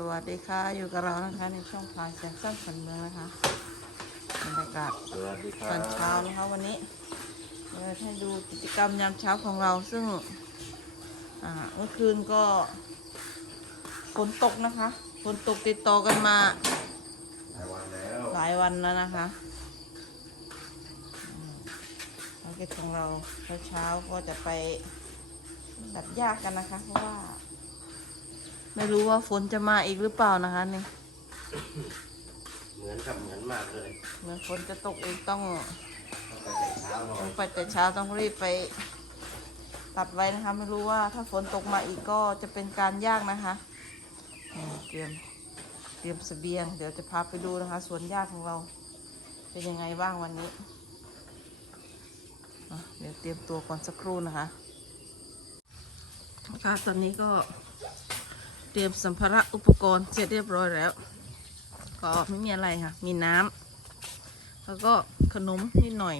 สวัสดีค่ะ อยู่กับเรานะคะในช่องพลายแสงสั้นฝันเมืองนะคะบรรยากาศสวัสดีคตรัอบนเช้านะคะวันนี้เราจะให้ดูกิจกรรมยามเช้าของเราซึ่งอ่าเมื่อคืนก็ฝนตกนะคะฝนตกติดต่อกันมา หลายวันแล้วหลายวันแล้วนะคะอืมภารกิจของเราเช้าๆก็จะไปตัดหญ้ากันนะคะ เพราะว่า ไม่รู้ว่าฝนจะมาอีกหรือเปล่านะคะนี่เหมือนกับเหมือนมากเลยเหมือนฝนจะตกอีกต้องต้องไปแต่เช้าหน่อยต้องไปแต่เช้าต้องรีบไป ตัดไว้นะคะ ไม่รู้ว่าถ้าฝนตกมาอีกก็จะเป็นการยากนะคะนี่เตรียมเตรียมเสบียง เดี๋ยวจะพาไปดูนะคะสวนหญ้าของเรา เป็นยังไงบ้างวันนี้อะเดี๋ยวเตรียมตัวก่อนสักครู่นะคะ ค่ะตอนนี้ก็เต รียมสัมภาระอุปกรณ์เสร็จเรียบร้อยแล้ว ก็ไม่มีอะไรค่ะ มีน้ำแล้วก็ขนมนิดหน่อย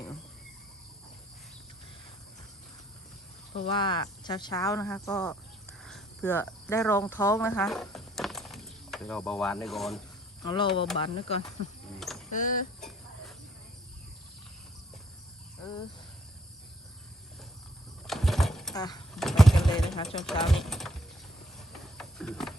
เพราะว่าเช้าๆนะคะ ก็เผื่อได้รองท้องนะคะเราเบาหวานได้ก่อนเอาเราเบาบันไว้ก่อน เออ เอออะไปกันเลยนะคะช่วงเช้านี้ Thank you.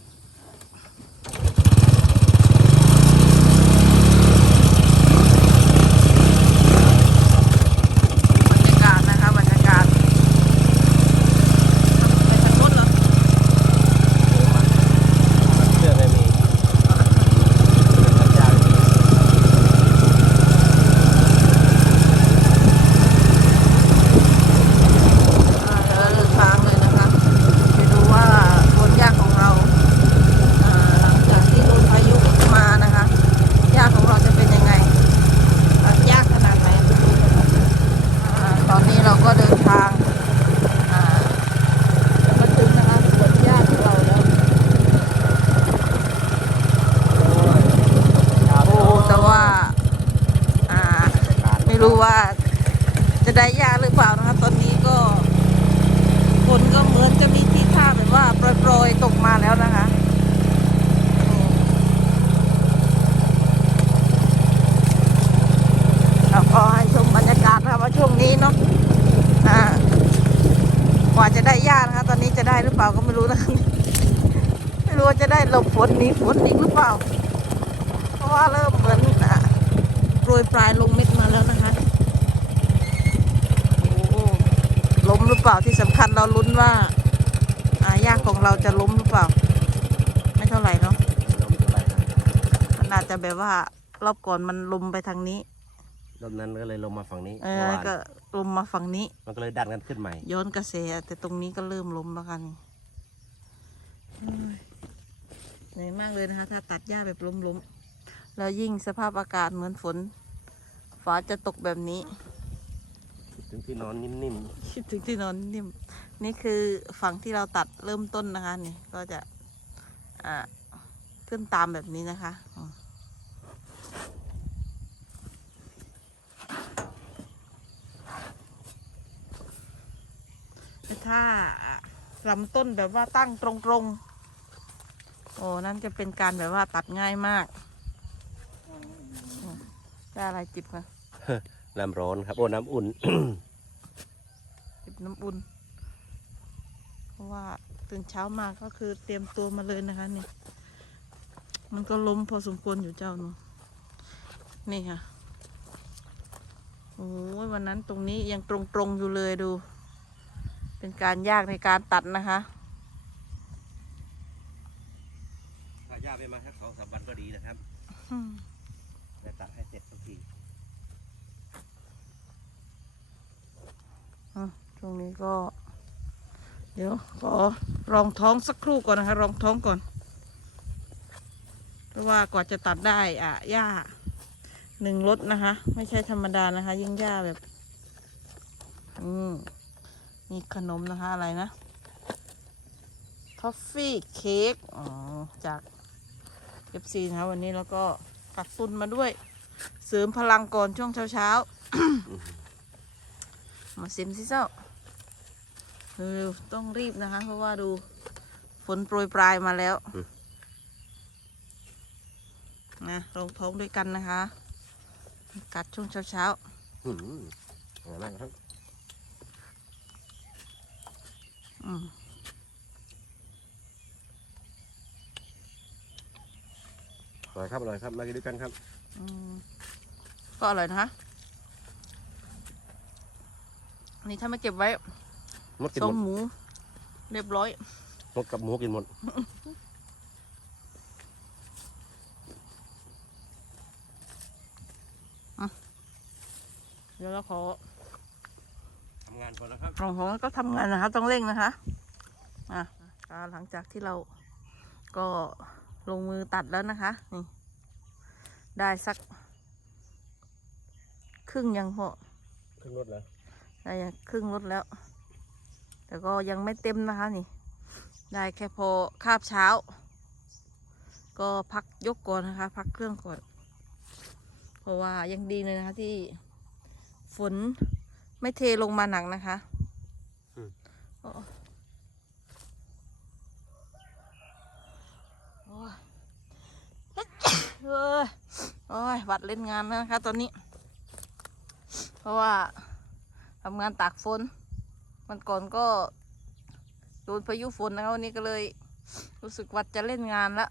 นหนีฝนอีกหรือเปล่า เพราะว่าเริ่มเหมือนอะโปรยปลายลงเม็ดมาแล้วนะคะโอ้โหล้มหรือเปล่าที่สำคัญเราลุ้นว่าอายากของเราจะล้มหรือเปล่า ไม่เท่าไหร่เนาะลมเท่าไหร่ครับมันอาจจะแบบว่ารอบก่อนมันลมไปทางนี้ลมนั้นก็เลยลงมาฝั่งนี้เอเมื่ออวานก็ลมมาฝั่งนี้ มันก็เลยดันกันขึ้นใหม่ ย้อนกระแสแต่ตรงนี้ก็เริ่มล้มแล้วกันเห นื่อยมากเลยนะคะ ถ้าตัดหญ้าแบบล้มๆ แล้วยิ่งสภาพอากาศเหมือนฝนฟ้าจะตกแบบนี้ถึงที่นอนนิ่มคิดถึงที่นอนนิ่มนี่คือฝั่งที่เราตัดเริ่มต้นนะคะนี่ก็จะอ่าขึ้นตามแบบนี้นะคะอืมถ้าลำต้นแบบว่าตั้งตรงๆ โอ้นั่นจะเป็นการแบบว่าตัดง่ายมากอืมได้อะไรจิบคะๆน้ำร้อนครับ โอ้ น้ำอุ่น จิบน้ำอุ่น เพราะว่าตื่นเช้ามาก็คือเตรียมตัวมาเลยนะคะนี่ มันก็ล้มพอสมควรอยู่เจ้าเนาะนี่ค่ะ โอ้ยวันนั้นตรงนี้ยังตรงๆอยู่เลยดู เป็นการยากในการตัดนะคะ ถ้าย่าไป มาสักสองสามวันก็ดีนะครับอืมจะตัดให้เสร็จทุกทีอะช่วงนี้ก็ เดี๋ยวขอรองท้องสักครู่ก่อนนะคะ รองท้องก่อน เพราะว่ากว่าจะตัดได้อะหญ้าหนึ่งรถนะคะ ไม่ใช่ธรรมดานะคะ ยิ่งหญ้าแบบอืมมีขนมนะคะอะไรนะทอฟฟี่เค้กอ๋อจาก เอฟซีนะคะวันนี้แล้วก็กัดตุนมาด้วย เสริมพลังก่อนช่วงเช้าๆ มาซิมสิเจ้าเออต้องรีบนะคะ เพราะว่าดูฝนโปรยปลายมาแล้วอืมนะรองท้องด้วยกันนะคะ กัดช่วงเช้าเช้าหืมอร่อยมากครับๆอืม ร่อยครับอร่อยครับมากินด้วยกันครับอืมก็อร่อยนะคะอันนี้ถ้าไม่เก็บไว้มดกินส้หมมดหมู เรียบร้อย มดกับหมูกินหมดเดี๋ยวเราขอทำงานก่อนนะครับรองท้องก็ทำงานนะคะ ต้องเร่งนะคะ อะอ่าหลังจากที่เราก็ ลงมือตัดแล้วนะคะ นี่ ได้สัก ครึ่งยังพอขึ้นรถแล้วได้ยังครึ่งรถแล้ว แต่ก็ยังไม่เต็มนะคะนี่ ได้แค่พอคาบเช้า ก็พักยกก่อนนะคะ พักเครื่องก่อน เพราะว่ายังดีเลยนะคะที่ฝนไม่เทลงมาหนักนะคะโอ้โอ้ย เอ้ยโอ้ยหวัดเล่นงานแล้วนะคะ ตอนนี้ เพราะว่าทำงานตากฝนมันก่อนก็โดนพายุฝนนะคะวันนี้ก็เลย รู้สึกหวัดจะเล่นงานละ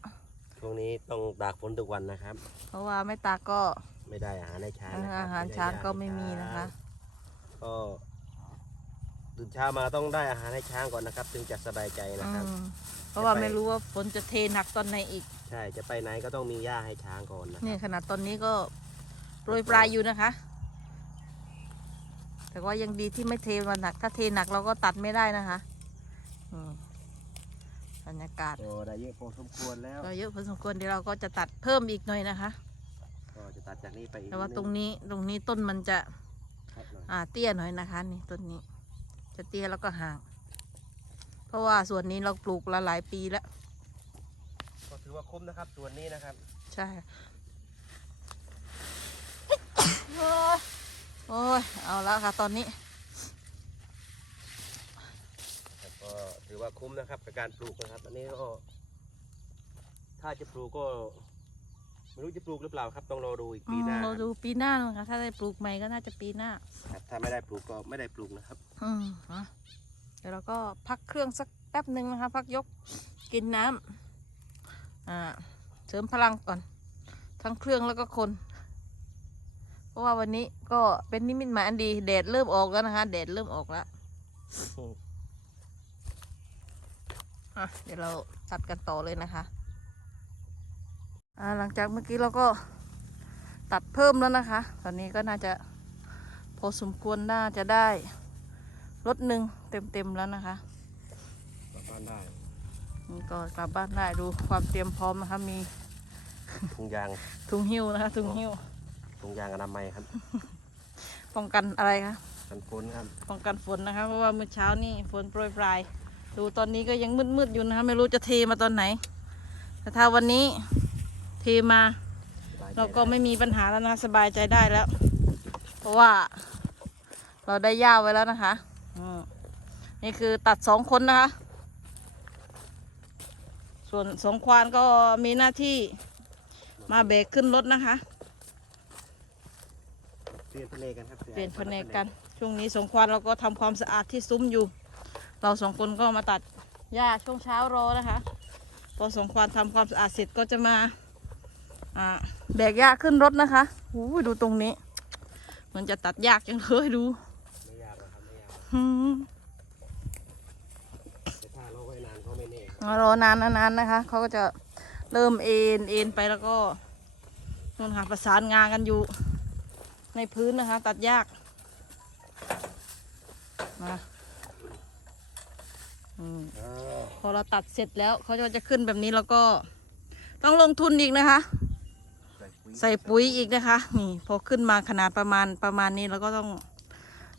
ช่วงนี้ต้องตากฝนทุกวันนะครับ เพราะว่าไม่ตากก็ไม่ได้อาหารให้ช้างนะครับอาหารไม่ได้ช้างยก็ไม่มีนะคะ ก็ตื่นเช้ามาต้องได้อาหารให้ช้างก่อนนะครับ ถึงจะสบายใจนะครับ อืมเพราะว่าจะไปไม่รู้ว่าฝนจะเทหนักตอนไหนอีก ใช่จะไปไหนก็ต้องมีหญ้าให้ช้างก่อนนะคนี่รับขนาดตอนนี้ก็โปรยปลายอยู่นะคะ แต่ว่ายังดีที่ไม่เทมาหนัก ถ้าเทหนักเราก็ตัดไม่ได้นะคะอืมบรรยากาศ โอ้ได้เยอะพอสมควรแล้วก็เยอะพอสมควรเดี๋ยวเราก็จะตัดเพิ่มอีกหน่อยนะคะ ก็จะตัดจากนี้ไปอีกแต่ว่านิดตรงนึนี้ตรงนี้ต้นมันจะครับหน่อยอ่าเตี้ยหน่อยนะคะ นี่ต้นนี้ จะเตี้ยแล้วก็ห่าง เพราะว่าส่วนนี้เราปลูกละหลายปีแล้วก็ ถือว่าคุ้มนะครับส่วนนี้นะครับ ใช่ โอ้ยโอ้ยเอาละค่ะตอนนี้แล้วก็ถือว่าคุ้มนะครับกับการปลูกนะครับ อันนี้ก็ ถ้าจะปลูกก็ไม่รู้จะปลูกหรือเปล่าครับต้องรอดูอีกปีหน้าเราดูปีหน้านะคะถ้าได้ปลูกใหม่ก็น่าจะปีหน้าครับถ้าไม่ได้ปลูกก็ไม่ได้ปลูกนะครับอืมอะเดี๋ยวเราก็พักเครื่องสักแป๊บหนึ่งนะคะ พักยกกินน้ำ อ่าเสริมพลังก่อน ทั้งเครื่องแล้วก็คน เพราะว่าวันนี้ก็เป็นนิมิตหมายอันดีแดดเริ่มออกแล้วนะคะแดดเริ่มออกแล้วอะเดี๋ยวเราตัดกันต่อเลยนะคะอ่าหลังจากเมื่อกี้เราก็ตัดเพิ่มแล้วนะคะ ตอนนี้ก็น่าจะพอสมควรน่าจะได้รถหนึ่งเต็มๆแล้วนะคะกลับบ้านได้ นี่ก็กลับบ้านได้ดูความเตรียมพร้อมนะคะมีถุงยางถุงหิ้วนะคะถุงหิ้วถุงยางอนามัยครับ ป้องกันอะไรคะกันฝนครับป้องกันฝนนะคะเพราะว่าเมื่อเช้านี่ฝนโปรยปลาย ดูตอนนี้ก็ยังมืดๆอยู่นะคะไม่รู้จะเทมาตอนไหน แต่ถ้าวันนี้เทมา เราก็ไม่มีปัญหาแล้วนะสบายใจได้แล้ว เพราะว่าเราได้ย่าไว้แล้วนะคะอืมนี่คือตัดสองคนนะคะ ส่วนสองควานก็มีหน้าที่มาเบรกขึ้นรถนะคะ เปลี่ยนแผนกกันครับเปลี่ยนแผนกกัน ช่วงนี้สงควานเราก็ทำความสะอาดที่ซุ้มอยู่ เราสองคนก็มาตัดหญ้าช่วงเช้ารอนะคะ พอสงควานทำความสะอาดเสร็จก็จะมาอ่าแบกหญ้าขึ้นรถนะคะหูยดูตรงนี้ มันจะตัดยากจังเลยดูไม่ยากหรอกครับไม่ยากหรอก หืม แต่ถ้าเราไว้นานก็ไม่แน่ค รับมารอนานนานๆนะคะ เขาก็จะเริ่มเอ็นเอ็นไปแล้วก็นู่นค่ะประสานงานกันอยู่ ในพื้นนะคะ ตัดยากมาอืมอ่าพอเราตัดเสร็จแล้วเขาก็จะขึ้นแบบนี้แล้วก็ ต้องลงทุนอีกนะคะ ใส่ปุ๋ยอีกนะคะ นี่พอขึ้นมาขนาดประมาณประมาณนี้เราก็ต้อง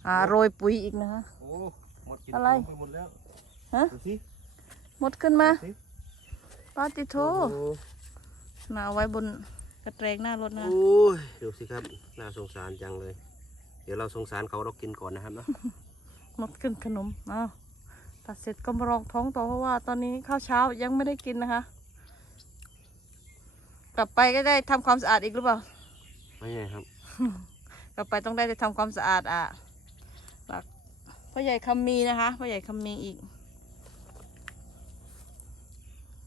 อ่าโรยปุ๋ยอีกนะคะโอ้หมดกินอะไรไปหมดแล้วฮะดูสิห มดขึ้นมาดูสิปาติโทโอ้มาเอาไว้บนกระเตรงหน้ารถนะโอ้ยดูสิครับ น่าสงสารจังเลย เดี๋ยวเราสงสารเขาเรากินก่อนนะครับเนาะหมดขึ้นขนมอ้าวตัดเสร็จก็มารองท้องต่อเพราะว่าตอนนี้ข้าวเช้ายังไม่ได้กินนะคะไปกลับไปก็ได้ทำความสะอาดอีกหรือเปล่า ไม่ใช่ครับ กลับไปต้องได้ทำความสะอาดอะฝากพ่อใหญ่คำมีนะคะพ่อใหญ่คำมีอีก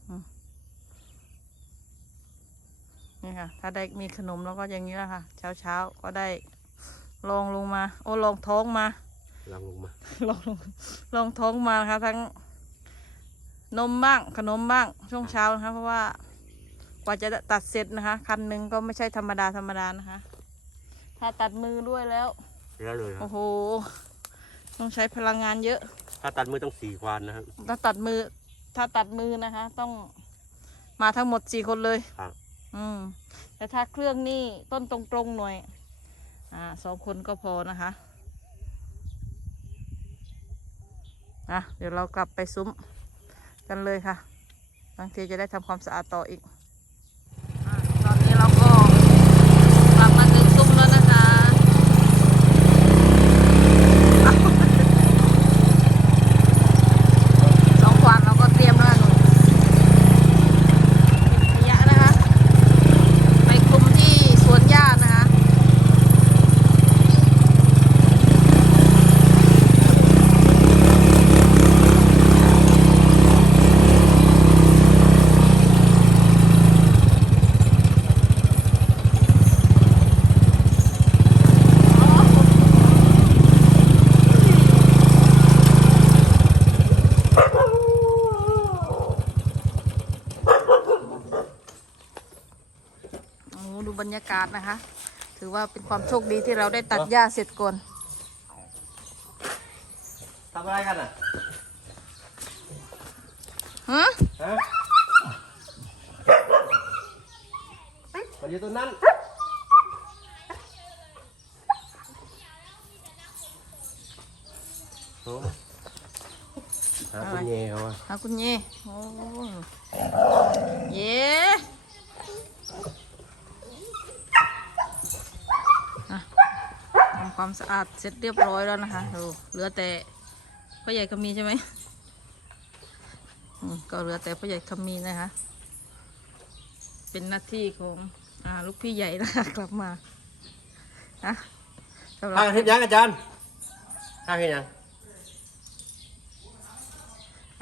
อืม นี่ค่ะ ถ้าได้มีขนมแล้วก็อย่างนี้แหละค่ะ เช้าเช้าๆก็ได้ลองลงมา โอ้ลองท้องมาลองลงมาลองลงลองท้องมานะคะทั้งนมบ้างขนมบ้างช่วงเช้านะคะเพราะว่ากว่าจะตัดเสร็จนะคะ คันหนึ่งก็ไม่ใช่ธรรมดาธรรมดานะคะ ถ้าตัดมือด้วยแล้วเยอะเลยครัโอ้บโห ต้องใช้พลังงานเยอะ ถ้าตัดมือต้องสี่ควานนะครับถ้าตัดมือ ถ้าตัดมือนะคะ ต้องมาทั้งหมดสี่คนเลยครับ อืมแต่ถ้าเครื่องนี่ต้นตรงๆหน่อย อ่าสองคนก็พอนะคะอะเดี๋ยวเรากลับไปซุ้มกันเลยค่ะบางทีจะได้ทำความสะอาดต่ออีกอาตอนนี้เราก็กลับมาถึงซุ้มแล้วนะคะ สองขวานเราก็เตรียมแล้วค่ะหนูขยะนะคะ ไปคลุมที่สวนหญ้านะคะ โอ้โห ดูบรรยากาศนะคะ ถือว่าเป็นความโชคดีที่เราได้ตัดหญ้าเสร็จก่อนทำอะไรกันอะฮะฮะมาอยู่ตรงนั้นโอ้หาคุณเย่เขาอะหาคุณเย่โอ้เย่อะทำความสะอาดเสร็จเรียบร้อยแล้วนะคะดูเหลือแต่พ่อใหญ่ขมีใช่ไหมอืมก็เหลือแต่พ่อใหญ่ขมีนะคะ เป็นหน้าที่ของอ่าลูกพี่ใหญ่นะคะกลับมานะสำหรับข้างเห็นยังอาจารย์ข้างเห็นยัง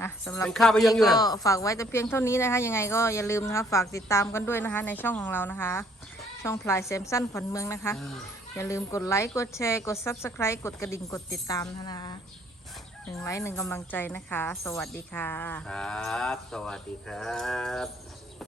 อะสำหรับเป็นข้าวไปยังอยู่น่ะก็ฝากไว้แต่เพียงเท่านี้นะคะ ยังไงก็อย่าลืมนะคะ ฝากติดตามกันด้วยนะคะ ในช่องของเรานะคะ ช่องพลายแซมสั้นขวัญเมืองนะคะ อย่าลืมกดไลค์ กดแชร์ กด Subscribe กดกระดิ่ง กดติดตามนะคะหนึ่งไลค์หนึ่งกำลังใจนะคะ สวัสดีค่ะ ครับ สวัสดีครับ